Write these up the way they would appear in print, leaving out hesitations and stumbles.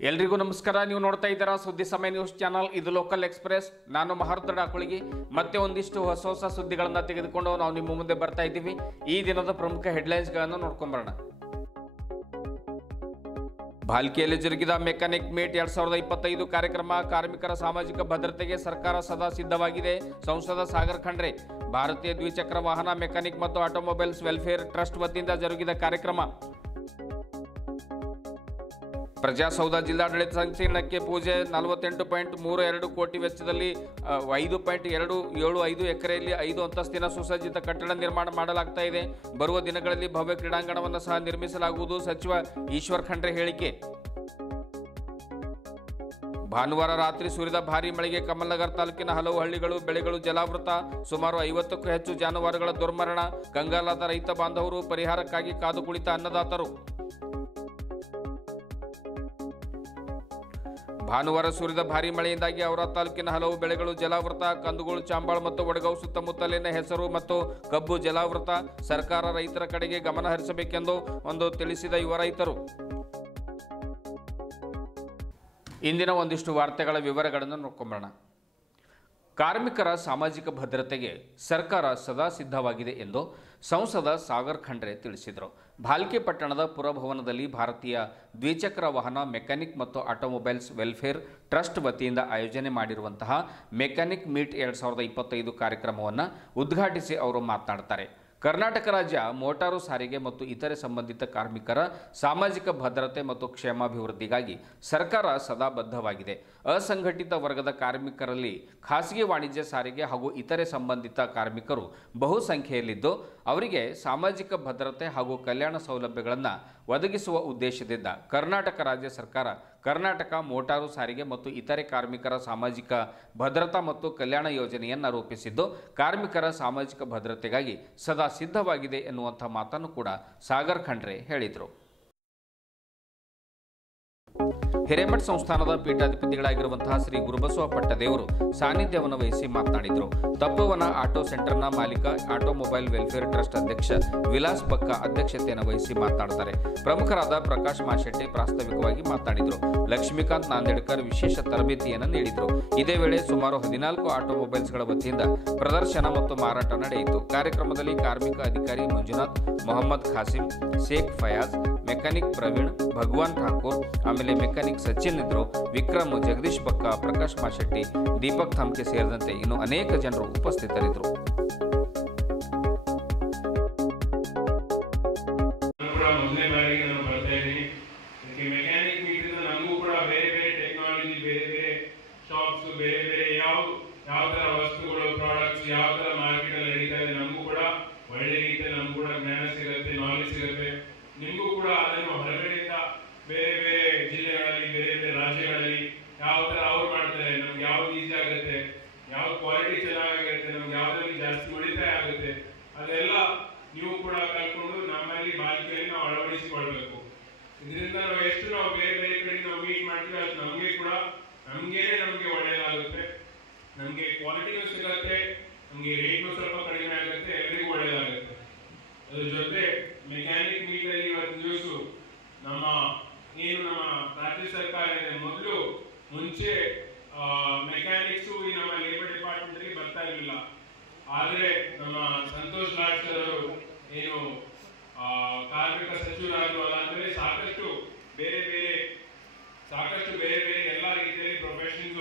ಎಲ್ರಿಗೂ ನಮಸ್ಕಾರ. ನೀವು ನೋಡ್ತಾ ಇದ್ದೀರಾ ಸುದ್ದಿ ಸಮಯ ನ್ಯೂಸ್ ಚಾನಲ್. ಇದು ಲೋಕಲ್ ಎಕ್ಸ್ಪ್ರೆಸ್. ನಾನು ಮಹರ್ದಡ ಅಕುಳಿಗಿ. ಮತ್ತೆ ಒಂದಿಷ್ಟು ಹೊಸ ಸುದ್ದಿಗಳನ್ನು ತೆಗೆದುಕೊಂಡು ನಾವು ನಿಮ್ಮ ಮುಂದೆ ಬರ್ತಾ ಇದ್ದೀವಿ. ಈ ದಿನದ ಪ್ರಮುಖ ಹೆಡ್ಲೈನ್ಸ್ಗಳನ್ನು ನೋಡ್ಕೊಂಬರೋಣ. ಭಾಲ್ಕಿಯಲ್ಲಿ ಜರುಗಿದ ಮೆಕ್ಯಾನಿಕ್ ಮೀಟ್ 2025 ಕಾರ್ಯಕ್ರಮ. ಕಾರ್ಮಿಕರ ಸಾಮಾಜಿಕ ಭದ್ರತೆಗೆ ಸರ್ಕಾರ ಸದಾ ಸಿದ್ಧವಾಗಿದೆ. ಸಂಸದ ಸಾಗರ್ ಖಂಡ್ರೆ. ಭಾರತೀಯ ದ್ವಿಚಕ್ರ ವಾಹನ ಮೆಕ್ಯಾನಿಕ್ ಮತ್ತು ಆಟೋಮೊಬೈಲ್ಸ್ ವೆಲ್ಫೇರ್ ಟ್ರಸ್ಟ್ ವತಿಯಿಂದ ಜರುಗಿದ ಕಾರ್ಯಕ್ರಮ. ಪ್ರಜಾಸೌಧ ಜಿಲ್ಲಾಡಳಿತ ಸಂಕೀರ್ಣಕ್ಕೆ ಪೂಜೆ. 48.32 ಕೋಟಿ ವೆಚ್ಚದಲ್ಲಿ 5.275 ಎಕರೆಯಲ್ಲಿ 5 ಅಂತಸ್ತಿನ ಸುಸಜ್ಜಿತ ಕಟ್ಟಡ ನಿರ್ಮಾಣ ಮಾಡಲಾಗ್ತಾ ಇದೆ. ಬರುವ ದಿನಗಳಲ್ಲಿ ಭವ್ಯ ಕ್ರೀಡಾಂಗಣವನ್ನು ಸಹ ನಿರ್ಮಿಸಲಾಗುವುದು. ಸಚಿವ ಈಶ್ವರ್ ಖಂಡ್ರೆ ಹೇಳಿಕೆ. ಭಾನುವಾರ ರಾತ್ರಿ ಸುರಿದ ಭಾರೀ ಮಳೆಗೆ ಕಮಲನಗರ ತಾಲೂಕಿನ ಹಲವು ಹಳ್ಳಿಗಳು ಬೆಳೆಗಳು ಜಲಾವೃತ. ಸುಮಾರು 50ಕ್ಕೂ ಹೆಚ್ಚು ಜಾನುವಾರುಗಳ ದುರ್ಮರಣ. ಕಂಗಾಲಾದ ರೈತ ಬಾಂಧವರು, ಪರಿಹಾರಕ್ಕಾಗಿ ಕಾದು ಕುಳಿತ ಅನ್ನದಾತರು. ಭಾನುವಾರ ಸುರಿದ ಭಾರೀ ಮಳೆಯಿಂದಾಗಿ ಔರಾದ್ ತಾಲೂಕಿನ ಹಲವು ಬೆಳೆಗಳು ಜಲಾವೃತ. ಕಂದಗೋಳ, ಚಾಂಬಾಳ ಮತ್ತು ವಡಗಾಂವ್ ಸುತ್ತಮುತ್ತಲಿನ ಹೆಸರು ಮತ್ತು ಕಬ್ಬು ಜಲಾವೃತ. ಸರ್ಕಾರ ರೈತರ ಕಡೆಗೆ ಗಮನ ಹರಿಸಬೇಕೆಂದು ತಿಳಿಸಿದ ಯುವ ರೈತರು. ಇಂದಿನ ಒಂದಿಷ್ಟು ವಾರ್ತೆಗಳ ವಿವರಗಳನ್ನು ನೋಡ್ಕೊಂಬರೋಣ. ಕಾರ್ಮಿಕರ ಸಾಮಾಜಿಕ ಭದ್ರತೆಗೆ ಸರ್ಕಾರ ಸದಾ ಸಿದ್ಧವಾಗಿದೆ ಎಂದು ಸಂಸದ ಸಾಗರ್ ಖಂಡ್ರೆ ತಿಳಿಸಿದರು. ಭಾಲ್ಕಿ ಪಟ್ಟಣದ ಪುರಭವನದಲ್ಲಿ ಭಾರತೀಯ ದ್ವಿಚಕ್ರ ವಾಹನ ಮೆಕ್ಯಾನಿಕ್ ಮತ್ತು ಆಟೋಮೊಬೈಲ್ಸ್ ವೆಲ್ಫೇರ್ ಟ್ರಸ್ಟ್ ವತಿಯಿಂದ ಆಯೋಜನೆ ಮಾಡಿರುವಂತಹ ಮೆಕ್ಯಾನಿಕ್ ಮೀಟ್ 2025 ಕಾರ್ಯಕ್ರಮವನ್ನು ಉದ್ಘಾಟಿಸಿ ಅವರು ಮಾತನಾಡ್ತಾರೆ. ಕರ್ನಾಟಕ ರಾಜ್ಯ ಮೋಟಾರು ಸಾರಿಗೆ ಮತ್ತು ಇತರೆ ಸಂಬಂಧಿತ ಕಾರ್ಮಿಕರ ಸಾಮಾಜಿಕ ಭದ್ರತೆ ಮತ್ತು ಕ್ಷೇಮಾಭಿವೃದ್ಧಿಗಾಗಿ ಸರ್ಕಾರ ಸದಾ ಬದ್ಧವಾಗಿದೆ. ಅಸಂಘಟಿತ ವರ್ಗದ ಕಾರ್ಮಿಕರಲ್ಲಿ ಖಾಸಗಿ ವಾಣಿಜ್ಯ ಸಾರಿಗೆ ಹಾಗೂ ಇತರೆ ಸಂಬಂಧಿತ ಕಾರ್ಮಿಕರು ಬಹುಸಂಖ್ಯೆಯಲ್ಲಿದ್ದು ಅವರಿಗೆ ಸಾಮಾಜಿಕ ಭದ್ರತೆ ಹಾಗೂ ಕಲ್ಯಾಣ ಸೌಲಭ್ಯಗಳನ್ನು ಒದಗಿಸುವ ಉದ್ದೇಶದಿಂದ ಕರ್ನಾಟಕ ರಾಜ್ಯ ಸರ್ಕಾರ ಕರ್ನಾಟಕ ಮೋಟಾರು ಸಾರಿಗೆ ಮತ್ತು ಇತರೆ ಕಾರ್ಮಿಕರ ಸಾಮಾಜಿಕ ಭದ್ರತಾ ಮತ್ತು ಕಲ್ಯಾಣ ಯೋಜನೆಯನ್ನು ರೂಪಿಸಿದ್ದು ಕಾರ್ಮಿಕರ ಸಾಮಾಜಿಕ ಭದ್ರತೆಗಾಗಿ ಸದಾ ಸಿದ್ಧವಾಗಿದೆ ಎನ್ನುವಂಥ ಮಾತನ್ನು ಕೂಡ ಸಾಗರ್ ಖಂಡ್ರೆ ಹೇಳಿದರು. ಹಿರೇಮಠ ಸಂಸ್ಥಾನದ ಪೀಠಾಧಿಪತಿಗಳಾಗಿರುವಂತಹ ಶ್ರೀ ಗುರುಬಸವ ಪಟ್ಟದೇವರು ಸಾನ್ನಿಧ್ಯವನ್ನು ವಹಿಸಿ ಮಾತನಾಡಿದರು. ತಪ್ಪೋವನ ಆಟೋ ಸೆಂಟರ್ನ ಮಾಲೀಕ ಆಟೋಮೊಬೈಲ್ ವೆಲ್ಫೇರ್ ಟ್ರಸ್ಟ್ ಅಧ್ಯಕ್ಷ ವಿಲಾಸ್ ಬಕ್ಕ ಅಧ್ಯಕ್ಷತೆಯನ್ನು ವಹಿಸಿ ಮಾತನಾಡುತ್ತಾರೆ. ಪ್ರಮುಖರಾದ ಪ್ರಕಾಶ್ ಮಾಶೆಟ್ಟಿ ಪ್ರಾಸ್ತಾವಿಕವಾಗಿ ಮಾತನಾಡಿದರು. ಲಕ್ಷ್ಮೀಕಾಂತ್ ನಾಂದೇಡ್ಕರ್ ವಿಶೇಷ ತರಬೇತಿಯನ್ನು ನೀಡಿದರು. ಇದೇ ವೇಳೆ ಸುಮಾರು 14 ಆಟೋಮೊಬೈಲ್ಸ್ಗಳ ವತಿಯಿಂದ ಪ್ರದರ್ಶನ ಮತ್ತು ಮಾರಾಟ ನಡೆಯಿತು. ಕಾರ್ಯಕ್ರಮದಲ್ಲಿ ಕಾರ್ಮಿಕ ಅಧಿಕಾರಿ ಮಂಜುನಾಥ್, ಮೊಹಮ್ಮದ್ ಖಾಸಿಂ, ಶೇಖ್ ಫಯಾಜ್, ಮೆಕ್ಯಾನಿಕ್ ಪ್ರವೀಣ್, ಭಗವಾನ್ ಠಾಕೂರ್, ಆಮೇಲೆ ಮೆಕ್ಯಾನಿಕ್ ಸಚಿನ್ ಇದ್ರು, ವಿಕ್ರಮ್, ಜಗದೀಶ್ ಬಕ್ಕ, ಪ್ರಕಾಶ್ ಮಾಶೆಟ್ಟಿ, ದೀಪಕ್ ಥಾಮ್ಕೆ ಸೇರಿದಂತೆ ಇನ್ನು ಅನೇಕ ಜನರು ಉಪಸ್ಥಿತರಿದ್ದರು. ನಿಮಗೂ ಕೂಡ ಅದನ್ನು ಹೊರಗಡೆಯಿಂದ ಬೇರೆ ಬೇರೆ ಜಿಲ್ಲೆಗಳಲ್ಲಿ ಬೇರೆ ಬೇರೆ ರಾಜ್ಯಗಳಲ್ಲಿ ಯಾವ ತರ ಅವ್ರು ಮಾಡ್ತಾರೆ, ನಮ್ಗೆ ಯಾವ್ದು ಈಸಿ ಆಗುತ್ತೆ, ಯಾವ ಕ್ವಾಲಿಟಿ ಚೆನ್ನಾಗಿರುತ್ತೆ, ನಮ್ಗೆ ಯಾವ್ದ್ರಲ್ಲಿ ಜಾಸ್ತಿ ಉಳಿತಾಯ ಆಗುತ್ತೆ, ಅದೆಲ್ಲ ನೀವು ಕೂಡ ಕಲ್ತ್ಕೊಂಡು ನಮ್ಮಲ್ಲಿ ಬಾಲ್ಕಿಯಲ್ಲಿ ನಾವು ಅಳವಡಿಸಿಕೊಳ್ಬೇಕು. ಇದರಿಂದ ನಾವು ಬೇರೆ ಬೇರೆ ಕಡೆ ನಾವು ಮೀಟ್ ಮಾಡ್ತೀವಿ, ಅದು ನಮ್ಗೆ ಒಳ್ಳೆಯದಾಗುತ್ತೆ, ನಮ್ಗೆ ಕ್ವಾಲಿಟಿನೂ ಸಿಗುತ್ತೆ, ನಮ್ಗೆ ರೇಟ್ನು ಸ್ವಲ್ಪ ಕಡಿಮೆ ಆಗುತ್ತೆ, ಎಲ್ಲರಿಗೂ ಒಳ್ಳೆಯದಾಗುತ್ತೆ. ಅದ್ರ ಜೊತೆ ಮೆಕ್ಯಾನಿಕ್ ಮೀಟ್ ಅಲ್ಲಿ ಇವತ್ತು ನ್ಯೂಸು ನಮ್ಮ ರಾಜ್ಯ ಸರ್ಕಾರ ಇದೆ, ಮುಂಚೆ ಮೆಕ್ಯಾನಿಕ್ಸ್ ನಮ್ಮ ಲೇಬರ್ ಡಿಪಾರ್ಟ್ಮೆಂಟ್ ಅಲ್ಲಿ ಬರ್ತಾ ಇರಲಿಲ್ಲ. ಆದ್ರೆ ನಮ್ಮ ಸಂತೋಷ್ ಲಾಡ್ ಸರ್ ಅವರು ಏನು ಕಾರ್ಮಿಕ ಸಚಿವರಾಗಿರುವಾಗ ಅಂದ್ರೆ ಸಾಕಷ್ಟು ಬೇರೆ ಬೇರೆ ಎಲ್ಲಾ ರೀತಿಯಲ್ಲಿ ಪ್ರೊಫೆಷನ್ಸ್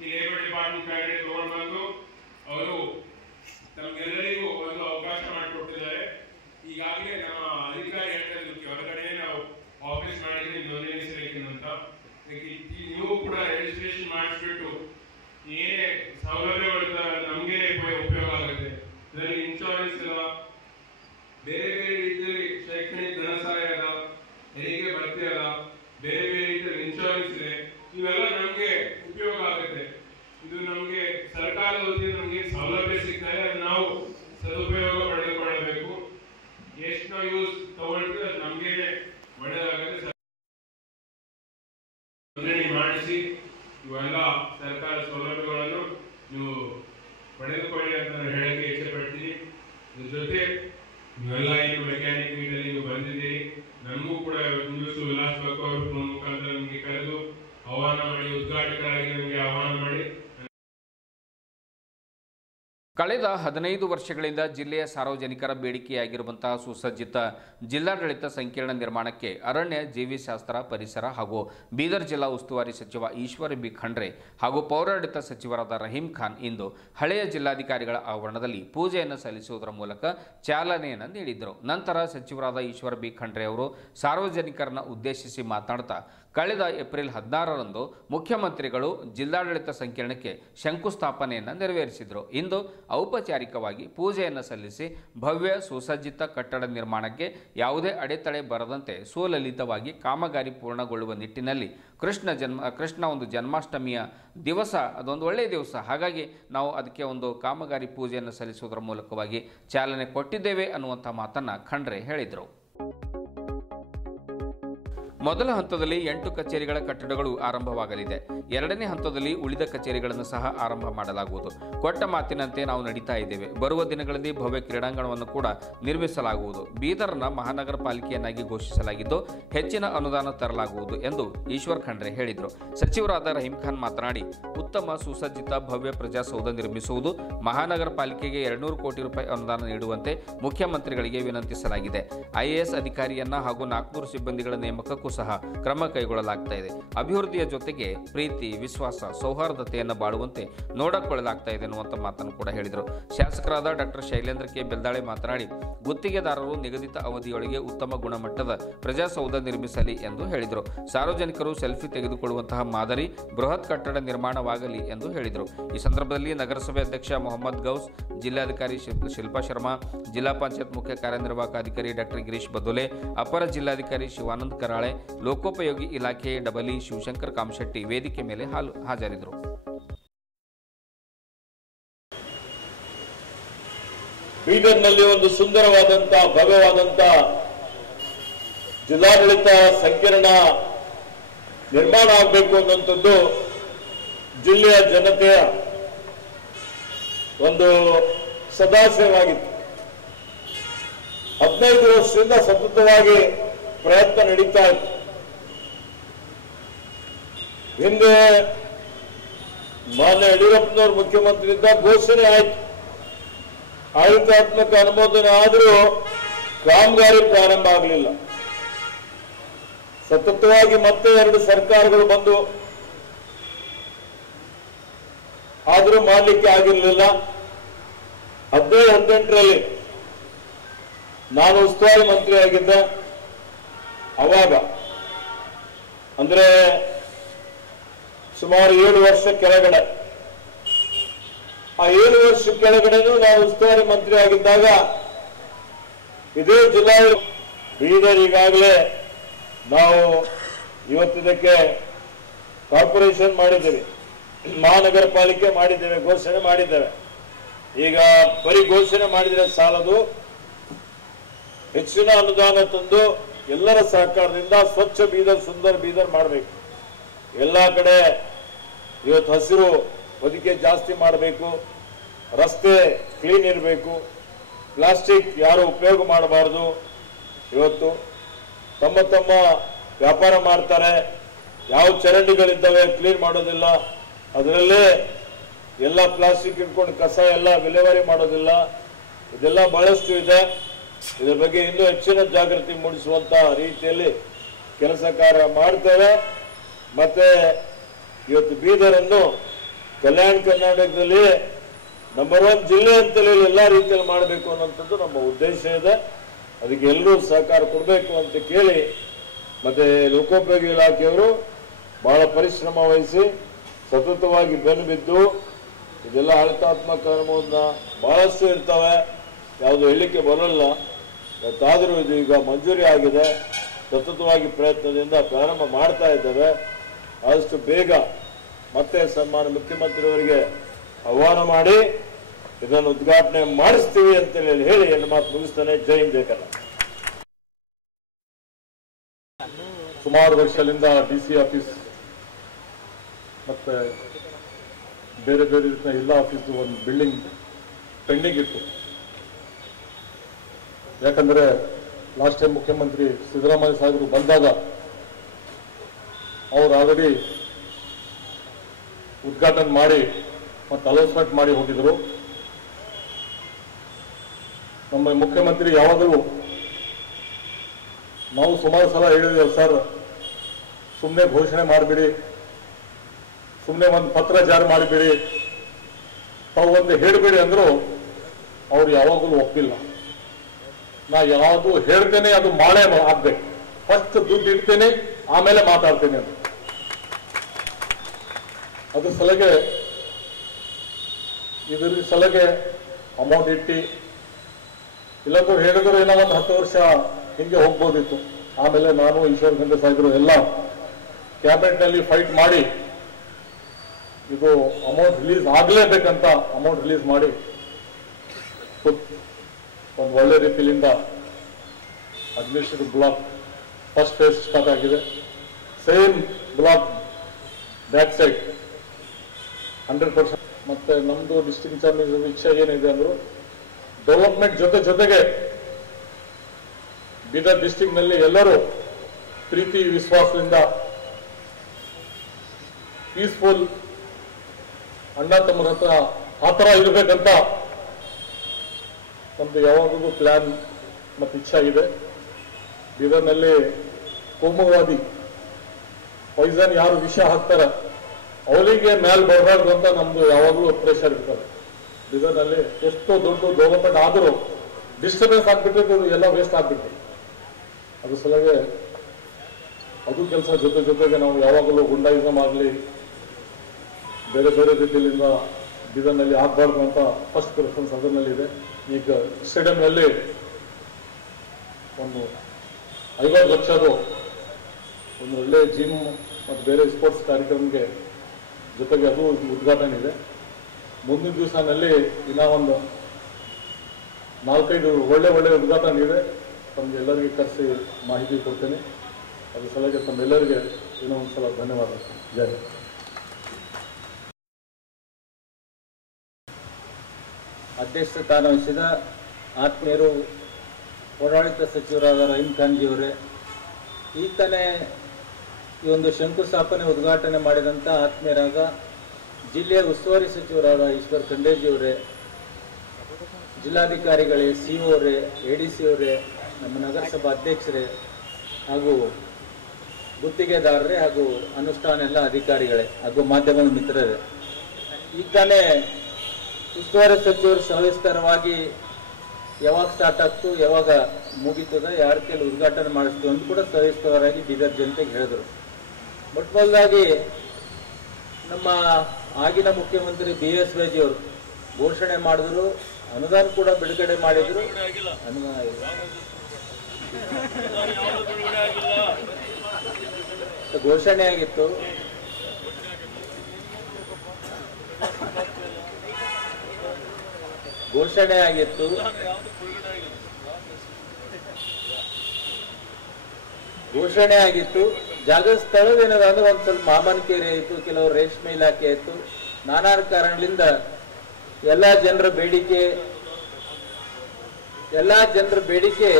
ಈ ಲೇಬರ್ ಡಿಪಾರ್ಟ್ಮೆಂಟ್ ಕೆಳಗಡೆ ತಗೊಂಡು ಬಂದು ಅವರು ನಮ್ಗೆಲ್ಲರಿಗೂ ಒಂದು ಅವಕಾಶ ಮಾಡಿಕೊಟ್ಟಿದ್ದಾರೆ. ಈಗಾಗಲೇ ನಮ್ಮ ಅಧಿಕಾರಿ ಹೇಳ್ತಾ ಇದ್ರು ಹೊರಗಡೆ ನಾವು ಆಫೀಸ್ ಮಾಡಿದ್ರೆ ನೋಂದಣಿಸಬೇಕು ಅಂತ. ನೀವು ಕೂಡ ರಿಜಿಸ್ಟ್ರೇಷನ್ ಮಾಡಿಸ್ಬಿಟ್ಟು ಏನೇ ಸೌಲಭ್ಯಗಳು ನಮ್ಗೆ ಉಪಯೋಗ ಆಗುತ್ತೆ. ಇದರಲ್ಲಿ ಇನ್ಶೂರೆನ್ಸ್ ಇಲ್ಲ, ಬೇರೆ ಬೇರೆ ರೀತಿಯಲ್ಲಿ ಶೈಕ್ಷಣಿಕ ಧನ ಸಹಾಯ ಅದ, ಹೆರಿಗೆ ಭತ್ಯೆ ಅದ, ಬೇರೆ ಬೇರೆ ರೀತಿಯಲ್ಲಿ ಇನ್ಶೂರೆನ್ಸ್ ಇದೆ. ಇವೆಲ್ಲ ನಮ್ಗೆ ಉಪಯೋಗ ಆಗುತ್ತೆ. ಇದು ನಮ್ಗೆ ಸರ್ಕಾರದ ವತಿಯಿಂದ ನಮ್ಗೆ ಸೌಲಭ್ಯ ಸಿಗ್ತದೆ, ಅದು ನಾವು ಸದುಪಯೋಗ ಪಡೆದುಕೊಳ್ಳಬೇಕು. ಎಷ್ಟು ನಾವು ಯೂಸ್ ತಗೊಳ್ತೀವಿ ಅದು ನಮ್ಗೆ ಒಳ್ಳೆಯದಾಗುತ್ತೆ. ನೋಂದಣಿ ಮಾಡಿಸಿ ಇವೆಲ್ಲ ಸರ್ಕಾರ ಸೌಲಭ್ಯಗಳನ್ನು ನೀವು ಪಡೆದುಕೊಳ್ಳಿ ಅಂತ ನಾನು ಹೇಳಕ್ಕೆ ಇಷ್ಟಪಡ್ತೀನಿ. ಇದ್ರ ಜೊತೆ ನೀವೆಲ್ಲ ಏನು ಮೆಕ್ಯಾನಿಕ್ ಮೀಟಲ್ಲಿ ನೀವು ಬಂದಿದ್ದೀರಿ, ನಮಗೂ ಕೂಡ ನ್ಯೂಸ್ ವಿಲಾಸ್ ಬಕ್ಕ ಅವರು ಮುಖಾಂತರ ನಿಮಗೆ ಕರೆದು ಕಳೆದ 15 ವರ್ಷಗಳಿಂದ ಜಿಲ್ಲೆಯ ಸಾರ್ವಜನಿಕರ ಬೇಡಿಕೆಯಾಗಿರುವಂತಹ ಸುಸಜ್ಜಿತ ಜಿಲ್ಲಾಡಳಿತ ಸಂಕೀರ್ಣ ನಿರ್ಮಾಣಕ್ಕೆ ಅರಣ್ಯ, ಜೀವಿಶಾಸ್ತ್ರ, ಪರಿಸರ ಹಾಗೂ ಬೀದರ್ ಜಿಲ್ಲಾ ಉಸ್ತುವಾರಿ ಸಚಿವ ಈಶ್ವರ್ ಬಿ ಖಂಡ್ರೆ ಹಾಗೂ ಪೌರಾಡಳಿತ ಸಚಿವರಾದ ರಹೀಂ ಖಾನ್ ಇಂದು ಹಳೆಯ ಜಿಲ್ಲಾಧಿಕಾರಿಗಳ ಆವರಣದಲ್ಲಿ ಪೂಜೆಯನ್ನು ಸಲ್ಲಿಸುವುದರ ಮೂಲಕ ಚಾಲನೆಯನ್ನು ನೀಡಿದರು. ನಂತರ ಸಚಿವರಾದ ಈಶ್ವರ್ ಬಿ ಖಂಡ್ರೆ ಅವರು ಸಾರ್ವಜನಿಕರನ್ನು ಉದ್ದೇಶಿಸಿ ಮಾತನಾಡುತ್ತಾ ಕಳೆದ ಏಪ್ರಿಲ್ 16ರಂದು ಮುಖ್ಯಮಂತ್ರಿಗಳು ಜಿಲ್ಲಾಡಳಿತ ಸಂಕೀರ್ಣಕ್ಕೆ ಶಂಕುಸ್ಥಾಪನೆಯನ್ನು ನೆರವೇರಿಸಿದರು. ಇಂದು ಔಪಚಾರಿಕವಾಗಿ ಪೂಜೆಯನ್ನು ಸಲ್ಲಿಸಿ ಭವ್ಯ ಸುಸಜ್ಜಿತ ಕಟ್ಟಡ ನಿರ್ಮಾಣಕ್ಕೆ ಯಾವುದೇ ಅಡೆತಡೆ ಬರದಂತೆ ಸುಲಲಿತವಾಗಿ ಕಾಮಗಾರಿ ಪೂರ್ಣಗೊಳ್ಳುವ ನಿಟ್ಟಿನಲ್ಲಿ ಕೃಷ್ಣ ಒಂದು ಜನ್ಮಾಷ್ಟಮಿಯ ದಿವಸ, ಅದೊಂದು ಒಳ್ಳೆಯ ದಿವಸ, ಹಾಗಾಗಿ ನಾವು ಅದಕ್ಕೆ ಒಂದು ಕಾಮಗಾರಿ ಪೂಜೆಯನ್ನು ಸಲ್ಲಿಸುವುದರ ಮೂಲಕವಾಗಿ ಚಾಲನೆ ಕೊಟ್ಟಿದ್ದೇವೆ ಅನ್ನುವಂಥ ಮಾತನ್ನು ಖಂಡ್ರೆ ಹೇಳಿದರು. ಮೊದಲ ಹಂತದಲ್ಲಿ 8 ಕಚೇರಿಗಳ ಕಟ್ಟಡಗಳು ಆರಂಭವಾಗಲಿದೆ. ಎರಡನೇ ಹಂತದಲ್ಲಿ ಉಳಿದ ಕಚೇರಿಗಳನ್ನು ಸಹ ಆರಂಭ ಮಾಡಲಾಗುವುದು. ಕೊಟ್ಟ ಮಾತಿನಂತೆ ನಾವು ನಡೀತಾ ಇದ್ದೇವೆ. ಬರುವ ದಿನಗಳಲ್ಲಿ ಭವ್ಯ ಕ್ರೀಡಾಂಗಣವನ್ನು ಕೂಡ ನಿರ್ಮಿಸಲಾಗುವುದು. ಬೀದರ್ನ ಮಹಾನಗರ ಪಾಲಿಕೆಯನ್ನಾಗಿ ಘೋಷಿಸಲಾಗಿದ್ದು ಹೆಚ್ಚಿನ ಅನುದಾನ ತರಲಾಗುವುದು ಎಂದು ಈಶ್ವರ್ ಖಂಡ್ರೆ ಹೇಳಿದರು. ಸಚಿವರಾದ ರಹೀಂ ಖಾನ್ ಮಾತನಾಡಿ, ಉತ್ತಮ ಸುಸಜ್ಜಿತ ಭವ್ಯ ಪ್ರಜಾಸೌಧ ನಿರ್ಮಿಸುವುದು, ಮಹಾನಗರ ಪಾಲಿಕೆಗೆ 200 ಕೋಟಿ ರೂಪಾಯಿ ಅನುದಾನ ನೀಡುವಂತೆ ಮುಖ್ಯಮಂತ್ರಿಗಳಿಗೆ ವಿನಂತಿಸಲಾಗಿದೆ. IAS ಅಧಿಕಾರಿಯನ್ನ ಹಾಗೂ 400 ಸಿಬ್ಬಂದಿಗಳ ನೇಮಕಕ್ಕೂ ಸಹ ಕ್ರಮ ಕೈಗೊಳ್ಳಲಾಗ್ತಾ ಇದೆ. ಅಭಿವೃದ್ಧಿಯ ಜೊತೆಗೆ ಪ್ರೀತಿ, ವಿಶ್ವಾಸ, ಸೌಹಾರ್ದತೆಯನ್ನು ಬಾಳುವಂತೆ ನೋಡಿಕೊಳ್ಳಲಾಗ್ತಾ ಇದೆ ಎನ್ನುವಂಥ ಮಾತನ್ನು ಕೂಡ ಹೇಳಿದರು. ಶಾಸಕರಾದ ಡಾಕ್ಟರ್ ಶೈಲೇಂದ್ರ ಕೆ ಬೆಲ್ದಾಳೆ ಮಾತನಾಡಿ, ಗುತ್ತಿಗೆದಾರರು ನಿಗದಿತ ಅವಧಿಯೊಳಗೆ ಉತ್ತಮ ಗುಣಮಟ್ಟದ ಪ್ರಜಾಸೌಧ ನಿರ್ಮಿಸಲಿ ಎಂದು ಹೇಳಿದರು. ಸಾರ್ವಜನಿಕರು ಸೆಲ್ಫಿ ತೆಗೆದುಕೊಳ್ಳುವಂತಹ ಮಾದರಿ ಬೃಹತ್ ಕಟ್ಟಡ ನಿರ್ಮಾಣವಾಗಲಿ ಎಂದು ಹೇಳಿದರು. ಈ ಸಂದರ್ಭದಲ್ಲಿ ನಗರಸಭೆ ಅಧ್ಯಕ್ಷ ಮೊಹಮ್ಮದ್ ಗೌಸ್, ಜಿಲ್ಲಾಧಿಕಾರಿ ಶಿಲ್ಪಾ ಶರ್ಮಾ, ಜಿಲ್ಲಾ ಪಂಚಾಯತ್ ಮುಖ್ಯ ಕಾರ್ಯನಿರ್ವಾಹಕ ಅಧಿಕಾರಿ ಡಾಕ್ಟರ್ ಗಿರೀಶ್ ಬದೋಲೆ, ಅಪರ ಜಿಲ್ಲಾಧಿಕಾರಿ ಶಿವಾನಂದ್ ಕರಾಳೆ, ಲೋಕೋಪಯೋಗಿ ಇಲಾಖೆ ಡಬಲಿ ಶಿವಶಂಕರ್ ಕಾಮಶೆಟ್ಟಿ ವೇದಿಕೆ ಮೇಲೆ ಹಾಜರಿದ್ದರು. ಬೀದರ್ನಲ್ಲಿ ಒಂದು ಸುಂದರವಾದಂತಹ ಭವ್ಯವಾದಂತಹ ಜಿಲ್ಲಾಡಳಿತ ಸಂಕೀರ್ಣ ನಿರ್ಮಾಣ ಆಗಬೇಕು ಅನ್ನುವಂಥದ್ದು ಜಿಲ್ಲೆಯ ಜನತೆಯ ಒಂದು ಸದಾಶಯವಾಗಿತ್ತು. 15 ವರ್ಷದಿಂದ ಸತತವಾಗಿ ಪ್ರಯತ್ನ ನಡೀತಾ ಇತ್ತು. ಹಿಂದೆ ಮಾನ್ಯ ಯಡಿಯೂರಪ್ಪನವರು ಮುಖ್ಯಮಂತ್ರಿ ಇದ್ದ ಘೋಷಣೆ ಆಯಿತು, ಆಡಳಿತಾತ್ಮಕ ಅನುಮೋದನೆ ಆದರೂ ಕಾಮಗಾರಿ ಪ್ರಾರಂಭ ಆಗಲಿಲ್ಲ. ಸತತವಾಗಿ ಮತ್ತೆ 2 ಸರ್ಕಾರಗಳು ಬಂದು ಆದರೂ ಮಾಡಲಿಕ್ಕೆ ಆಗಿರಲಿಲ್ಲ. 17-18ರಲ್ಲಿ ನಾನು ಉಸ್ತುವಾರಿ ಮಂತ್ರಿ ಆಗಿದ್ದೆ. ಅವಾಗ ಅಂದ್ರೆ ಸುಮಾರು 7 ವರ್ಷ ಕೆಳಗಡೆ, ಆ 7 ವರ್ಷ ಕೆಳಗಡೆನೂ ನಾವು ಉಸ್ತುವಾರಿ ಮಂತ್ರಿ ಆಗಿದ್ದಾಗ ಇದೇ ಜಿಲ್ಲಾ ಬೀದರ್ ಈಗಾಗಲೇ ನಾವು ಇವತ್ತಿದಕ್ಕೆ ಕಾರ್ಪೊರೇಷನ್ ಮಾಡಿದ್ದೇವೆ, ಮಹಾನಗರ ಪಾಲಿಕೆ ಮಾಡಿದ್ದೇವೆ, ಘೋಷಣೆ ಮಾಡಿದ್ದೇವೆ. ಈಗ ಬರೀ ಘೋಷಣೆ ಮಾಡಿದ್ರೆ ಸಾಲದು, ಹೆಚ್ಚಿನ ಅನುದಾನ ತಂದು ಎಲ್ಲರ ಸಹಕಾರದಿಂದ ಸ್ವಚ್ಛ ಬೀದರ್, ಸುಂದರ ಬೀದರ್ ಮಾಡಬೇಕು. ಎಲ್ಲ ಕಡೆ ಇವತ್ತು ಹಸಿರು ಹೊದಿಕೆ ಜಾಸ್ತಿ ಮಾಡಬೇಕು, ರಸ್ತೆ ಕ್ಲೀನ್ ಇರಬೇಕು, ಪ್ಲಾಸ್ಟಿಕ್ ಯಾರು ಉಪಯೋಗ ಮಾಡಬಾರ್ದು. ಇವತ್ತು ತಮ್ಮ ವ್ಯಾಪಾರ ಮಾಡ್ತಾರೆ, ಯಾವ ಚರಂಡಿಗಳಿದ್ದಾವೆ ಕ್ಲೀನ್ ಮಾಡೋದಿಲ್ಲ, ಅದರಲ್ಲೇ ಎಲ್ಲ ಪ್ಲಾಸ್ಟಿಕ್ ಇಟ್ಕೊಂಡು ಕಸ ಎಲ್ಲ ವಿಲೇವಾರಿ ಮಾಡೋದಿಲ್ಲ. ಇದೆಲ್ಲ ಬಹಳಷ್ಟು ಇದೆ. ಇದರ ಬಗ್ಗೆ ಇನ್ನೂ ಹೆಚ್ಚಿನ ಜಾಗೃತಿ ಮೂಡಿಸುವಂತ ರೀತಿಯಲ್ಲಿ ಕೆಲಸ ಕಾರ್ಯ ಮಾಡ್ತೇವೆ. ಮತ್ತೆ ಇವತ್ತು ಬೀದರನ್ನು ಕಲ್ಯಾಣ ಕರ್ನಾಟಕದಲ್ಲಿ ನಂಬರ್ 1 ಜಿಲ್ಲೆ ಅಂತಲೇ ಎಲ್ಲ ರೀತಿಯಲ್ಲಿ ಮಾಡಬೇಕು ಅನ್ನೋಂಥದ್ದು ನಮ್ಮ ಉದ್ದೇಶ ಇದೆ. ಅದಕ್ಕೆ ಎಲ್ಲರೂ ಸಹಕಾರ ಕೊಡಬೇಕು ಅಂತ ಕೇಳಿ, ಮತ್ತೆ ಲೋಕೋಪಯೋಗಿ ಇಲಾಖೆಯವರು ಬಹಳ ಪರಿಶ್ರಮ ವಹಿಸಿ ಸತತವಾಗಿ ಬೆನ್ನು ಬಿದ್ದು ಇದೆಲ್ಲ ಆಡಳಿತಾತ್ಮಕ ಅನುಮೋದನ ಬಹಳಷ್ಟು ಇರ್ತವೆ, ಯಾವುದು ಹೇಳಲಿಕ್ಕೆ ಬರೋಲ್ಲ. ಮತ್ತಾದರೂ ಇದು ಈಗ ಮಂಜೂರಿ ಆಗಿದೆ. ಸತತವಾಗಿ ಪ್ರಯತ್ನದಿಂದ ಪ್ರಾರಂಭ ಮಾಡ್ತಾ ಇದ್ದೇವೆ. ಆದಷ್ಟು ಬೇಗ ಮತ್ತೆ ಸನ್ಮಾನ್ಯ ಮುಖ್ಯಮಂತ್ರಿಯವರಿಗೆ ಆಹ್ವಾನ ಮಾಡಿ ಇದನ್ನು ಉದ್ಘಾಟನೆ ಮಾಡಿಸ್ತೀವಿ ಅಂತ ಹೇಳಿ ಎರಡು ಮಾತು ಮುಗಿಸ್ತಾನೆ. ಜೈ ಹಿಂದ್, ಜೈ ಕರ್ನಾಟಕ. ಸುಮಾರು ವರ್ಷದಿಂದ DC ಆಫೀಸ್ ಮತ್ತೆ ಬೇರೆ ಬೇರೆ ಎಲ್ಲ ಆಫೀಸ್ ಒಂದು ಬಿಲ್ಡಿಂಗ್ ಪೆಂಡಿಂಗ್ ಇತ್ತು. ಯಾಕಂದ್ರೆ ಲಾಸ್ಟ್ ಟೈಮ್ ಮುಖ್ಯಮಂತ್ರಿ ಸಿದ್ದರಾಮಯ್ಯ ಸಾಹೇಬರು ಬಂದಾಗ ಅವರು ಆಲ್ರೆಡಿ ಉದ್ಘಾಟನೆ ಮಾಡಿ ಮತ್ತು ಅಲೌನ್ಸ್ಮೆಂಟ್ ಮಾಡಿ ಹೋಗಿದ್ರು. ನಮ್ಮ ಮುಖ್ಯಮಂತ್ರಿ ಯಾವಾಗಲೂ ನಾವು ಸುಮಾರು ಸಲ ಹೇಳಿದ್ದೇವೆ, ಸರ್ ಸುಮ್ಮನೆ ಘೋಷಣೆ ಮಾಡಿಬಿಡಿ, ಸುಮ್ಮನೆ ಒಂದು ಪತ್ರ ಜಾರಿ ಮಾಡಿಬಿಡಿ, ತಾವು ಒಂದು ಹೇಳಿಬಿಡಿ ಅಂದರೂ ಅವ್ರು ಯಾವಾಗಲೂ ಒಪ್ಪಿಲ್ಲ. ನಾ ಯಾವುದು ಹೇಳ್ತೇನೆ ಅದು ಮಾಡೇ ಆಗ್ಬೇಕು, ಫಸ್ಟ್ ದುಡ್ಡು ಇಡ್ತೇನೆ ಆಮೇಲೆ ಮಾತಾಡ್ತೇನೆ ಅಂತ. ಅದ್ರ ಸಲಗೆ ಇದ್ರ ಸಲಗೆ ಅಮೌಂಟ್ ಇಟ್ಟು, ಇಲ್ಲಂತೂ ಹೇಳಿದ್ರು ಏನೋ ಒಂದು 10 ವರ್ಷ ಹಿಂಗೆ ಹೋಗ್ಬೋದಿತ್ತು. ಆಮೇಲೆ ನಾನು ಈಶ್ವರ್ ಖಂಡ್ರೆ ಸಾಹೇಬರು ಎಲ್ಲ ಕ್ಯಾಬಿನೆಟ್ನಲ್ಲಿ ಫೈಟ್ ಮಾಡಿ ಇದು ಅಮೌಂಟ್ ರಿಲೀಸ್ ಆಗಲೇಬೇಕಂತ ಅಮೌಂಟ್ ರಿಲೀಸ್ ಮಾಡಿ ಒಂದು ಒಳ್ಳೆ ರೀತಿಯಿಂದ administrative block first phase start ಆಗಿದೆ. Same block back side 100%. ಮತ್ತೆ ನಮ್ದು ಡಿಸ್ಟ್ರಿಕ್ಟ್ ಇನ್ಚಾರ್ಜ್ ಇಚ್ಛೆ ಏನಿದೆ ಅಂದ್ರು ಡೆವಲಪ್ಮೆಂಟ್ ಜೊತೆಗೆ ಬೀದರ್ ಡಿಸ್ಟ್ರಿಕ್ಟ್ ನಲ್ಲಿ ಎಲ್ಲರೂ ಪ್ರೀತಿ ವಿಶ್ವಾಸದಿಂದ ಪೀಸ್ಫುಲ್ ಅಣ್ಣ ತಮ್ಮರ ಹತ್ರ ಆ ಥರ ಇರಬೇಕಂತ ನಮ್ದು ಯಾವಾಗಲೂ ಪ್ಲಾನ್ ಮತ್ತು ಇಚ್ಛೆ ಇದೆ. ಬೀದರ್ನಲ್ಲಿ ಕೋಮುವಾದಿ ಪಾಯ್ಸನ್ ಯಾರು ವಿಷ ಹಾಕ್ತಾರೆ ಅವರಿಗೆ ಮೇಲೆ ಬರಬಾರ್ದು ಅಂತ ನಮ್ದು ಯಾವಾಗಲೂ ಪ್ರೆಷರ್ ಇರ್ತದೆ. ಬೀದರ್ನಲ್ಲಿ ಎಷ್ಟೋ ದೊಡ್ಡ ಡೆವಲಪ್ಮೆಂಟ್ ಆದರೂ ಡಿಸ್ಟರ್ಬೆನ್ಸ್ ಆಗ್ಬಿಟ್ಟಿದ್ದು ಎಲ್ಲ ವೇಸ್ಟ್ ಆಗ್ಬಿಟ್ಟು, ಅದ್ರ ಸಲಗೆ ಅದು ಕೆಲಸ ಜೊತೆಗೆ ನಾವು ಯಾವಾಗಲೂ ಗುಂಡಾಯಿಸಮ್ ಆಗಲಿ ಬೇರೆ ಬೇರೆ ರೀತಿಯಿಂದ ಬೀದರ್ನಲ್ಲಿ ಆಗಬಾರ್ದು ಅಂತ ಫಸ್ಟ್ ಪ್ರಿಫರೆನ್ಸ್ ಅದರಲ್ಲಿದೆ. ಈಗ ಸ್ಟೇಡಿಯಂನಲ್ಲಿ ಒಂದು 50 ಲಕ್ಷದು ಒಂದು ಒಳ್ಳೆ ಜಿಮ್ ಮತ್ತು ಬೇರೆ ಸ್ಪೋರ್ಟ್ಸ್ ಕಾರ್ಯಕ್ರಮಕ್ಕೆ ಜೊತೆಗೆ ಅದು ಉದ್ಘಾಟನೆ ಇದೆ. ಮುಂದಿನ ದಿವಸನಲ್ಲಿ ಇನ್ನೂ ಒಂದು 4-5 ಒಳ್ಳೆ ಉದ್ಘಾಟನೆ ಇದೆ. ತಮಗೆಲ್ಲರಿಗೆ ಕರೆಸಿ ಮಾಹಿತಿ ಕೊಡ್ತೇನೆ. ಅದ್ರ ಸಲಗೆ ತಮ್ಮೆಲ್ಲರಿಗೆ ಇನ್ನೊಂದು ಸಲ ಧನ್ಯವಾದ. ಜೈ ಹಿಂದ್. ಅಧ್ಯಕ್ಷ ಸ್ಥಾನ ವಹಿಸಿದ ಆತ್ಮೀಯರು, ಓಡಾಡಳಿತ ಸಚಿವರಾದ ರಹೀಂ ಖಾನ್ಜಿಯವರೇ, ಈತನೇ ಈ ಒಂದು ಶಂಕುಸ್ಥಾಪನೆ ಉದ್ಘಾಟನೆ ಮಾಡಿದಂಥ ಆತ್ಮೀಯರಾದ ಜಿಲ್ಲೆಯ ಉಸ್ತುವಾರಿ ಸಚಿವರಾದ ಈಶ್ವರ್ ಖಂಡ್ರೆಜಿಯವರೇ, ಜಿಲ್ಲಾಧಿಕಾರಿಗಳೇ, ಸಿಒ ಅವರೇ, ADC ಅವರೇ, ನಮ್ಮ ನಗರಸಭಾ ಅಧ್ಯಕ್ಷರೇ ಹಾಗೂ ಗುತ್ತಿಗೆದಾರರೇ ಹಾಗೂ ಅನುಷ್ಠಾನ ಎಲ್ಲ ಅಧಿಕಾರಿಗಳೇ ಹಾಗೂ ಮಾಧ್ಯಮದ ಮಿತ್ರರೇ, ಈಗಲೇ ಉಸ್ತುವಾರಿ ಸಚಿವರು ಸವಿಸ್ತರವಾಗಿ ಯಾವಾಗ ಸ್ಟಾರ್ಟ್ ಆಗ್ತು, ಯಾವಾಗ ಮುಗೀತದ, ಯಾರ ಕೈಲಿ ಉದ್ಘಾಟನೆ ಮಾಡಿಸ್ತೀವಿ ಅಂತ ಕೂಡ ಸವಿಸ್ತರವಾಗಿ ಬೀದರ್ ಜನತೆಗೆ ಹೇಳಿದರು. ಮೊಟ್ಟಮೊದಲಾಗಿ ನಮ್ಮ ಆಗಿನ ಮುಖ್ಯಮಂತ್ರಿ BSY ಅವರು ಘೋಷಣೆ ಮಾಡಿದ್ರು, ಅನುದಾನ ಕೂಡ ಬಿಡುಗಡೆ ಮಾಡಿದ್ರು. ಅನುದಾನ ಘೋಷಣೆ ಆಗಿತ್ತು. ಜಾಗದ ಸ್ಥಳವೇನದಂದ್ರೆ ಒಂದು ಸ್ವಲ್ಪ ಮಾಮನಕೇರಿ ಆಯಿತು, ಕೆಲವರು ರೇಷ್ಮೆ ಇಲಾಖೆ ಆಯಿತು. ನಾನಾ ಕಾರಣಗಳಿಂದ ಎಲ್ಲ ಜನರ ಬೇಡಿಕೆ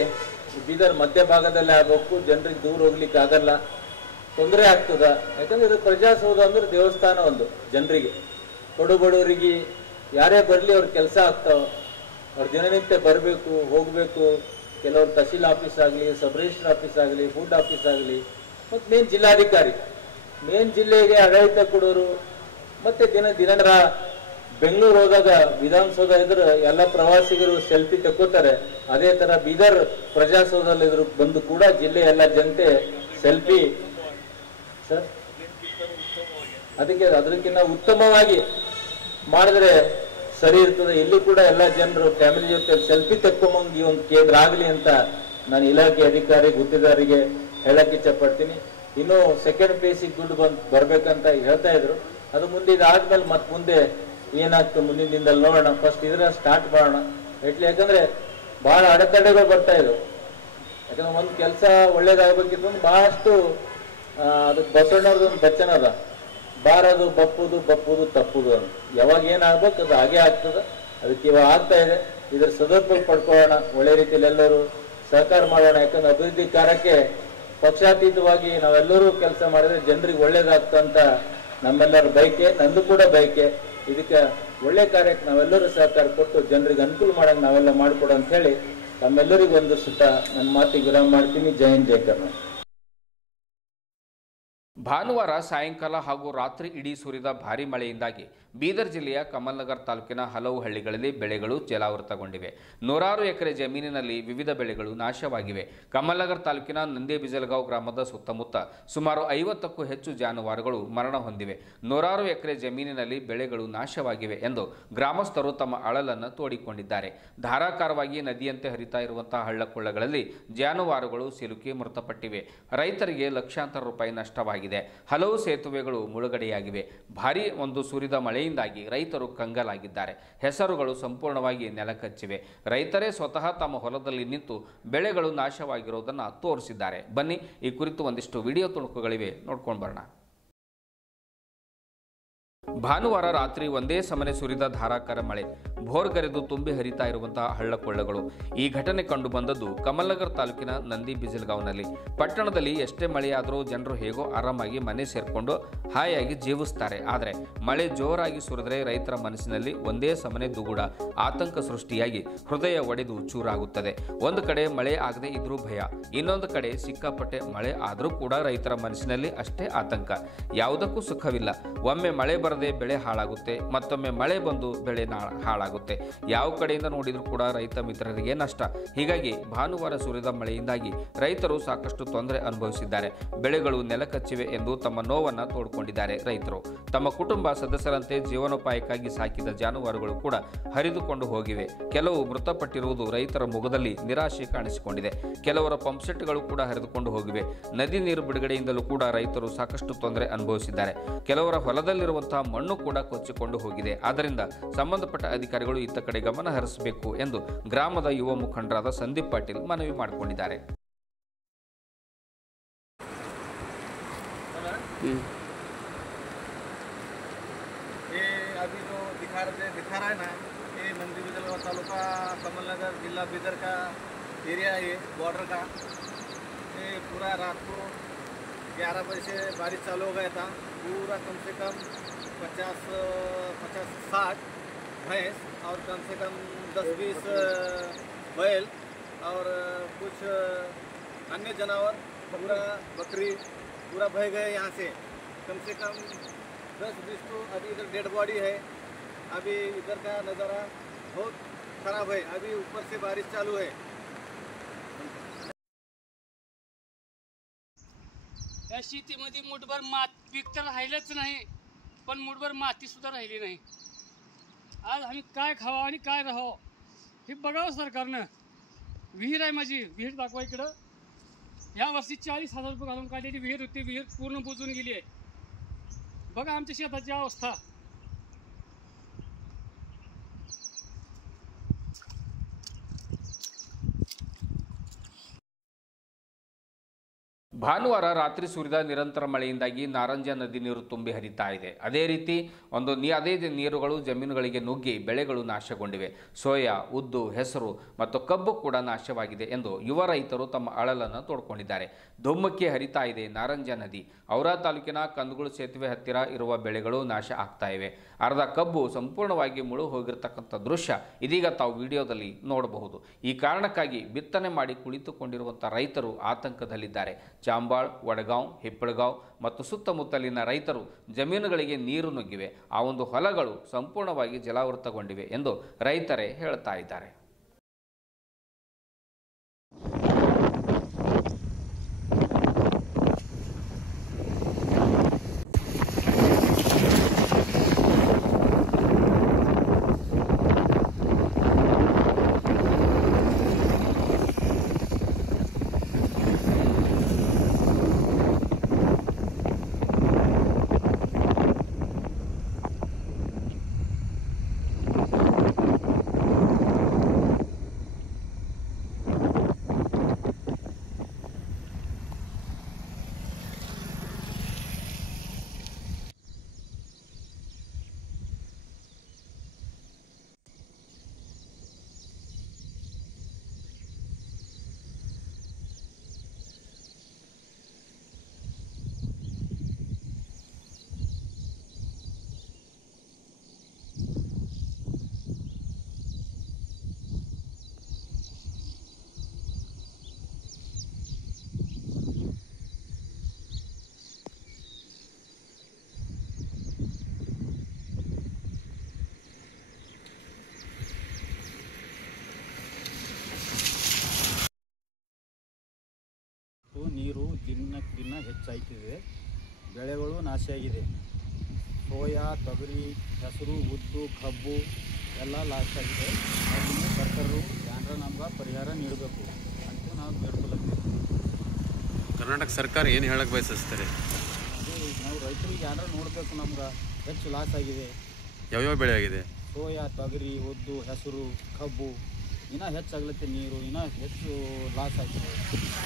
ಬೀದರ್ ಮಧ್ಯಭಾಗದಲ್ಲಿ ಆಗಬೇಕು. ಜನರಿಗೆ ದೂರ ಹೋಗ್ಲಿಕ್ಕೆ ಆಗಲ್ಲ, ತೊಂದರೆ ಆಗ್ತದ. ಯಾಕಂದ್ರೆ ಇದು ಪ್ರಜಾಸೌಧ ಅಂದ್ರೆ ದೇವಸ್ಥಾನ ಒಂದು ಜನರಿಗೆ, ಬಡವರಿಗೆ ಯಾರೇ ಬರಲಿ ಅವ್ರ ಕೆಲಸ ಆಗ್ತಾವ. ಅವ್ರ ದಿನನಿತ್ಯ ಬರಬೇಕು ಹೋಗಬೇಕು. ಕೆಲವರು ತಹಶೀಲ್ ಆಫೀಸ್ ಆಗಲಿ, ಸಬ್ ರಿಜಿಸ್ಟರ್ ಆಫೀಸ್ ಆಗಲಿ, ಫುಡ್ ಆಫೀಸ್ ಆಗಲಿ, ಮತ್ತು ಮೇನ್ ಜಿಲ್ಲಾಧಿಕಾರಿ, ಮೇನ್ ಜಿಲ್ಲೆಗೆ ಆಡಳಿತ ಕೊಡೋರು. ಮತ್ತೆ ದಿನರ ಬೆಂಗಳೂರು ಹೋದಾಗ ವಿಧಾನಸೌಧ ಇದ್ರೆ ಎಲ್ಲ ಪ್ರವಾಸಿಗರು ಸೆಲ್ಫಿ ತಕ್ಕೋತಾರೆ. ಅದೇ ತರ ಬೀದರ್ ಪ್ರಜಾಸೌಧದಲ್ಲಿ ಇದ್ರು ಬಂದು ಕೂಡ ಜಿಲ್ಲೆಯ ಎಲ್ಲ ಜನತೆ ಸೆಲ್ಫಿ ಸರ್ ಅದಕ್ಕಿಂತ ಉತ್ತಮವಾಗಿ ಮಾಡಿದ್ರೆ ಸರಿ ಇರ್ತದೆ. ಇಲ್ಲಿ ಕೂಡ ಎಲ್ಲ ಜನರು ಫ್ಯಾಮಿಲಿ ಜೊತೆ ಸೆಲ್ಫಿ ತಕ್ಕೊಂಬಂಗೆ ಒಂದು ಕೇಂದ್ರ ಆಗಲಿ ಅಂತ ನಾನು ಇಲಾಖೆ ಅಧಿಕಾರಿ ಗುತ್ತಿದಾರಿಗೆ ಹೇಳಕ್ ಇಚ್ಛೆ ಪಡ್ತೀನಿ. ಇನ್ನು ಸೆಕೆಂಡ್ ಫೇಸಿಗೆ ದುಡ್ಡು ಬರ್ಬೇಕಂತ ಹೇಳ್ತಾ ಇದ್ರು. ಅದು ಮುಂದೆ ಇದಾದ್ಮೇಲೆ ಮತ್ತೆ ಮುಂದೆ ಏನಾಗ್ತದೆ ಮುಂದಿನ ದಿನದಲ್ಲಿ ನೋಡೋಣ. ಫಸ್ಟ್ ಇದ್ರ ಸ್ಟಾರ್ಟ್ ಮಾಡೋಣ ಎಟ್ಲಿ. ಯಾಕಂದ್ರೆ ಬಹಳ ಅಡೆತಡೆಗಳು ಬರ್ತಾ ಇದ್ವು. ಯಾಕಂದ್ರೆ ಒಂದು ಕೆಲಸ ಒಳ್ಳೇದಾಗಬೇಕಿತ್ತು ಬಹಳಷ್ಟು ಅದಕ್ಕೆ ಬಸವಣ್ಣವ್ರದ್ದು ಒಂದು ವಚನ ಅದ, ಬಾರದು ಬಪ್ಪುದು ತಪ್ಪುದು ಅಂತ. ಯಾವಾಗ ಏನಾಗ್ಬೇಕು ಅದು ಹಾಗೆ ಆಗ್ತದೆ. ಅದಕ್ಕೆ ಇವಾಗ ಆಗ್ತಾ ಇದೆ. ಇದ್ರ ಸದುಪಯೋಗ ಪಡ್ಕೊಳ್ಳೋಣ, ಒಳ್ಳೆ ರೀತಿಯಲ್ಲಿ ಎಲ್ಲರೂ ಸಹಕಾರ ಮಾಡೋಣ. ಯಾಕಂದ್ರೆ ಅಭಿವೃದ್ಧಿ ಕಾರ್ಯಕ್ಕೆ ಪಕ್ಷಾತೀತವಾಗಿ ನಾವೆಲ್ಲರೂ ಕೆಲಸ ಮಾಡಿದ್ರೆ ಜನರಿಗೆ ಒಳ್ಳೇದಾಗ್ತಂತ ನಮ್ಮೆಲ್ಲರ ಬಯಕೆ, ನಂದು ಕೂಡ ಬಯಕೆ. ಇದಕ್ಕೆ ಒಳ್ಳೆ ಕಾರ್ಯಕ್ಕೆ ನಾವೆಲ್ಲರೂ ಸಹಕಾರ ಕೊಟ್ಟು ಜನರಿಗೆ ಅನುಕೂಲ ಮಾಡಂಗೆ ನಾವೆಲ್ಲ ಮಾಡಿಕೊಡು ಅಂತ ಹೇಳಿ ತಮ್ಮೆಲ್ಲರಿಗೂ ಒಂದು ಸುತ್ತ ನನ್ನ ಮಾತಿಗೆ ವಿರಾಮ ಮಾಡ್ತೀನಿ. ಜೈ ಹಿಂದ್, ಜೈ ಕರ್ನಾಟಕ. ಭಾನುವಾರ ಸಾಯಂಕಾಲ ಹಾಗೂ ರಾತ್ರಿ ಇಡೀ ಸುರಿದ ಭಾರೀ ಮಳೆಯಿಂದಾಗಿ ಬೀದರ್ ಜಿಲ್ಲೆಯ ಕಮಲ್ನಗರ್ ತಾಲೂಕಿನ ಹಲವು ಹಳ್ಳಿಗಳಲ್ಲಿ ಬೆಳೆಗಳು ಜಲಾವೃತಗೊಂಡಿವೆ. ನೂರಾರು ಎಕರೆ ಜಮೀನಿನಲ್ಲಿ ವಿವಿಧ ಬೆಳೆಗಳು ನಾಶವಾಗಿವೆ. ಕಮಲ್ನಗರ್ ತಾಲೂಕಿನ ನಂದೇಬಿಜಲಗಾಂವ್ ಗ್ರಾಮದ ಸುತ್ತಮುತ್ತ ಸುಮಾರು 50ಕ್ಕೂ ಹೆಚ್ಚು ಜಾನುವಾರುಗಳು ಮರಣ ಹೊಂದಿವೆ. ನೂರಾರು ಎಕರೆ ಜಮೀನಿನಲ್ಲಿ ಬೆಳೆಗಳು ನಾಶವಾಗಿವೆ ಎಂದು ಗ್ರಾಮಸ್ಥರು ತಮ್ಮ ಅಳಲನ್ನು ತೋಡಿಕೊಂಡಿದ್ದಾರೆ. ಧಾರಾಕಾರವಾಗಿ ನದಿಯಂತೆ ಹರಿತಾ ಇರುವಂತಹ ಹಳ್ಳಕೊಳ್ಳಗಳಲ್ಲಿ ಜಾನುವಾರುಗಳು ಸಿಲುಕಿ ಮೃತಪಟ್ಟಿವೆ. ರೈತರಿಗೆ ಲಕ್ಷಾಂತರ ರೂಪಾಯಿ ನಷ್ಟವಾಗಿದೆ. ಹಲವು ಸೇತುವೆಗಳು ಮುಳುಗಡೆಯಾಗಿವೆ. ಭಾರೀ ಒಂದು ಸುರಿದ ಮಳೆಯಿಂದಾಗಿ ರೈತರು ಕಂಗಾಲಾಗಿದ್ದಾರೆ. ಹೆಸರುಗಳು ಸಂಪೂರ್ಣವಾಗಿ ನೆಲಕಚ್ಚಿವೆ. ರೈತರೇ ಸ್ವತಃ ತಮ್ಮ ಹೊಲದಲ್ಲಿ ನಿಂತು ಬೆಳೆಗಳು ನಾಶವಾಗಿರುವುದನ್ನು ತೋರಿಸಿದ್ದಾರೆ. ಬನ್ನಿ, ಈ ಕುರಿತು ಒಂದಿಷ್ಟು ವಿಡಿಯೋ ತುಣುಕುಗಳಿವೆ, ನೋಡ್ಕೊಂಡು ಬರೋಣ. ಭಾನುವಾರ ರಾತ್ರಿ ಒಂದೇ ಸಮನೆ ಸುರಿದ ಧಾರಾಕಾರ ಮಳೆ, ಭೋರ್ಗರೆದು ತುಂಬಿ ಹರಿತಾ ಇರುವಂತಹ ಹಳ್ಳಕೊಳ್ಳಗಳು. ಈ ಘಟನೆ ಕಂಡು ಬಂದದ್ದು ಕಮಲ್ನಗರ್ ತಾಲೂಕಿನ ನಂದಿಬಿಜಲಗಾಂವ್ನಲ್ಲಿ. ಪಟ್ಟಣದಲ್ಲಿ ಎಷ್ಟೇ ಮಳೆಯಾದರೂ ಜನರು ಹೇಗೋ ಆರಾಮಾಗಿ ಮನೆ ಸೇರಿಕೊಂಡು ಹಾಯಾಗಿ ಜೀವಿಸ್ತಾರೆ. ಆದರೆ ಮಳೆ ಜೋರಾಗಿ ಸುರಿದರೆ ರೈತರ ಮನಸ್ಸಿನಲ್ಲಿ ಒಂದೇ ಸಮನೆ ದುಗುಡ, ಆತಂಕ ಸೃಷ್ಟಿಯಾಗಿ ಹೃದಯ ಒಡೆದು ಚೂರಾಗುತ್ತದೆ. ಒಂದು ಕಡೆ ಮಳೆ ಆಗದೆ ಇದ್ರೂ ಭಯ, ಇನ್ನೊಂದು ಕಡೆ ಸಿಕ್ಕಾಪಟ್ಟೆ ಮಳೆ ಆದರೂ ಕೂಡ ರೈತರ ಮನಸ್ಸಿನಲ್ಲಿ ಅಷ್ಟೇ ಆತಂಕ. ಯಾವುದಕ್ಕೂ ಸುಖವಿಲ್ಲ. ಒಮ್ಮೆ ಮಳೆ ಬರದೆ ಬೆಳೆ ಹಾಳಾಗುತ್ತೆ, ಮತ್ತೊಮ್ಮೆ ಮಳೆ ಬಂದು ಬೆಳೆ ಹಾಳಾಗುತ್ತೆ. ಯಾವ ಕಡೆಯಿಂದ ನೋಡಿದರೂ ಕೂಡ ರೈತ ಮಿತ್ರರಿಗೆ ನಷ್ಟ. ಹೀಗಾಗಿ ಭಾನುವಾರ ಸುರಿದ ಮಳೆಯಿಂದಾಗಿ ರೈತರು ಸಾಕಷ್ಟು ತೊಂದರೆ ಅನುಭವಿಸಿದ್ದಾರೆ. ಬೆಳೆಗಳು ನೆಲಕಚ್ಚಿವೆ ಎಂದು ತಮ್ಮ ನೋವನ್ನು ತೋಡಿಕೊಂಡಿದ್ದಾರೆ. ರೈತರು ತಮ್ಮ ಕುಟುಂಬ ಸದಸ್ಯರಂತೆ ಜೀವನೋಪಾಯಕ್ಕಾಗಿ ಸಾಕಿದ ಜಾನುವಾರುಗಳು ಕೂಡ ಹರಿದುಕೊಂಡು ಹೋಗಿವೆ. ಕೆಲವು ಮೃತಪಟ್ಟಿರುವುದು ರೈತರ ಮುಖದಲ್ಲಿ ನಿರಾಶೆ ಕಾಣಿಸಿಕೊಂಡಿದೆ. ಕೆಲವರ ಪಂಪ್ಸೆಟ್ಗಳು ಕೂಡ ಹರಿದುಕೊಂಡು ಹೋಗಿವೆ. ನದಿ ನೀರು ಬಿಡುಗಡೆಯಿಂದಲೂ ಕೂಡ ರೈತರು ಸಾಕಷ್ಟು ತೊಂದರೆ ಅನುಭವಿಸಿದ್ದಾರೆ. ಕೆಲವರ ಹೊಲದಲ್ಲಿರುವಂತಹ ಮಣ್ಣು ಕೂಡ ಕೊಚ್ಚಿಕೊಂಡು ಹೋಗಿದೆ. ಆದ್ದರಿಂದ ಸಂಬಂಧಪಟ್ಟ ಅಧಿಕಾರಿಗಳು ಇತ್ತ ಕಡೆ ಗಮನ ಹರಿಸಬೇಕು ಎಂದು ಗ್ರಾಮದ ಯುವ ಮುಖಂಡರಾದ ಸಂದೀಪ್ ಪಾಟೀಲ್ ಮನವಿ ಮಾಡಿಕೊಂಡಿದ್ದಾರೆ. अभी जो दिखा रहा है ना, ये नंदीबिजलगांव तालुका कमलनगर जिला बीदर का एरिया है, बॉर्डर का। ये पूरा रात को 11 बजे से बारिश चालू हो गया था। पूरा कम से कम 50-60 भैंस और कम से कम 10-20 बैल और कुछ अन्य जानवर, पूरा बकरी पूरा बह गए यहाँ से। कम से कम 10-20 तो अभी इधर डेड बॉडी है। अभी इधर का नज़ारा बहुत खराब है। अभी ऊपर से बारिश चालू है। या शेतीमध्ये मुठभर पीक तर राहिलंच नाही, पण मुठभर माती सुद्धा राहिली नाही. आज आम्ही काय खावा आणि काय राहावं हे बघावं सरकारनं. विहीर आहे माझी, विहीर दाखवा इकडं. ह्या वर्षी 40,000 रुपये घालून काढलेली विहीर होती. विहीर पूर्ण बुजून गेली आहे. बघा आमच्या शेताची अवस्था. ಭಾನುವಾರ ರಾತ್ರಿ ಸುರಿದ ನಿರಂತರ ಮಳೆಯಿಂದಾಗಿ ನಾರಂಜ ನದಿ ನೀರು ತುಂಬಿ ಹರಿತಾ ಇದೆ. ಅದೇ ರೀತಿ ಅದೇ ನೀರುಗಳು ಜಮೀನುಗಳಿಗೆ ನುಗ್ಗಿ ಬೆಳೆಗಳು ನಾಶಗೊಂಡಿವೆ. ಸೋಯಾ, ಉದ್ದು, ಹೆಸರು ಮತ್ತು ಕಬ್ಬು ಕೂಡ ನಾಶವಾಗಿದೆ ಎಂದು ಯುವ ರೈತರು ತಮ್ಮ ಅಳಲನ್ನು ತೋಡ್ಕೊಂಡಿದ್ದಾರೆ. ಧುಮ್ಮಕ್ಕಿ ಹರಿತಾ ಇದೆ ನಾರಂಜ ನದಿ. ಔರಾ ತಾಲೂಕಿನ ಕಂದಗುಳು ಸೇತುವೆ ಹತ್ತಿರ ಇರುವ ಬೆಳೆಗಳು ನಾಶ ಆಗ್ತಾ ಇವೆ. ಅರ್ಧ ಕಬ್ಬು ಸಂಪೂರ್ಣವಾಗಿ ಮುಳು ಹೋಗಿರತಕ್ಕಂಥ ದೃಶ್ಯ ಇದೀಗ ತಾವು ವಿಡಿಯೋದಲ್ಲಿ ನೋಡಬಹುದು. ಈ ಕಾರಣಕ್ಕಾಗಿ ಬಿತ್ತನೆ ಮಾಡಿ ಕುಳಿತುಕೊಂಡಿರುವಂಥ ರೈತರು ಆತಂಕದಲ್ಲಿದ್ದಾರೆ. ಚಾಂಬಾಳ್, ವಡಗಾಂವ್, ಹಿಪ್ಪಳಗಾಂವ್ ಮತ್ತು ಸುತ್ತಮುತ್ತಲಿನ ರೈತರು ಜಮೀನುಗಳಿಗೆ ನೀರು ನುಗ್ಗಿವೆ. ಆ ಒಂದು ಹೊಲಗಳು ಸಂಪೂರ್ಣವಾಗಿ ಜಲಾವೃತಗೊಂಡಿವೆ ಎಂದು ರೈತರೇ ಹೇಳ್ತಾ ಇದ್ದಾರೆ. ಹೆಚ್ಚಾಯ್ತಿದೆ. ಬೆಳೆಗಳು ನಾಶವಾಗಿದೆ. ಸೋಯಾ, ತೊಗರಿ, ಹೆಸರು, ಉದ್ದು, ಕಬ್ಬು ಎಲ್ಲ ಲಾಸ್ ಆಗಿದೆ. ಅದನ್ನು ಸರ್ಕಾರವು ಏನಾರ ನಮ್ಗೆ ಪರಿಹಾರ ನೀಡಬೇಕು ಅಂತ ನಾವು ಬೇಡ್ಕೊಳ್ತೀವಿ. ಕರ್ನಾಟಕ ಸರ್ಕಾರ ಏನು ಹೇಳಕ್ಕೆ ಬಯಸ್ತಾರೆ? ನಾವು ರೈತರಿಗೆ ಏನಾರ ನೋಡಬೇಕು. ನಮ್ಗೆ ಹೆಚ್ಚು ಲಾಸ್ ಆಗಿದೆ. ಯಾವ್ಯಾವ ಬೆಳೆ ಆಗಿದೆ? ಸೋಯಾ, ತೊಗರಿ, ಉದ್ದು, ಹೆಸರು, ಕಬ್ಬು ಇನ್ನೂ ಹೆಚ್ಚಾಗ್ಲತ್ತೆ. ನೀರು ಇನ್ನೂ ಹೆಚ್ಚು ಲಾಸ್ ಆಗಿದೆ.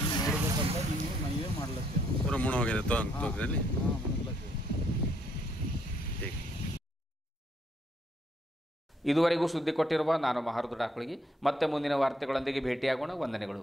ಇನ್ನು ನೋಡ್ಬೇಕಂತ ನೀವು ಮನವಿ ಮಾಡ್ಲತ್ತೀವಿ. ಪೂರ ಮುಣ ಹೋಗಿದೆ ತೊಗರಿಯಲ್ಲಿ. ಇದುವರೆಗೂ ಸುದ್ದಿ ಕೊಟ್ಟಿರುವ ನಾನು ಮಹಾರುದ್ರ ಡಾಕ್ಳಿಗೆ ಮತ್ತೆ ಮುಂದಿನ ವಾರ್ತೆಗಳೊಂದಿಗೆ ಭೇಟಿಯಾಗೋಣ. ವಂದನೆಗಳು.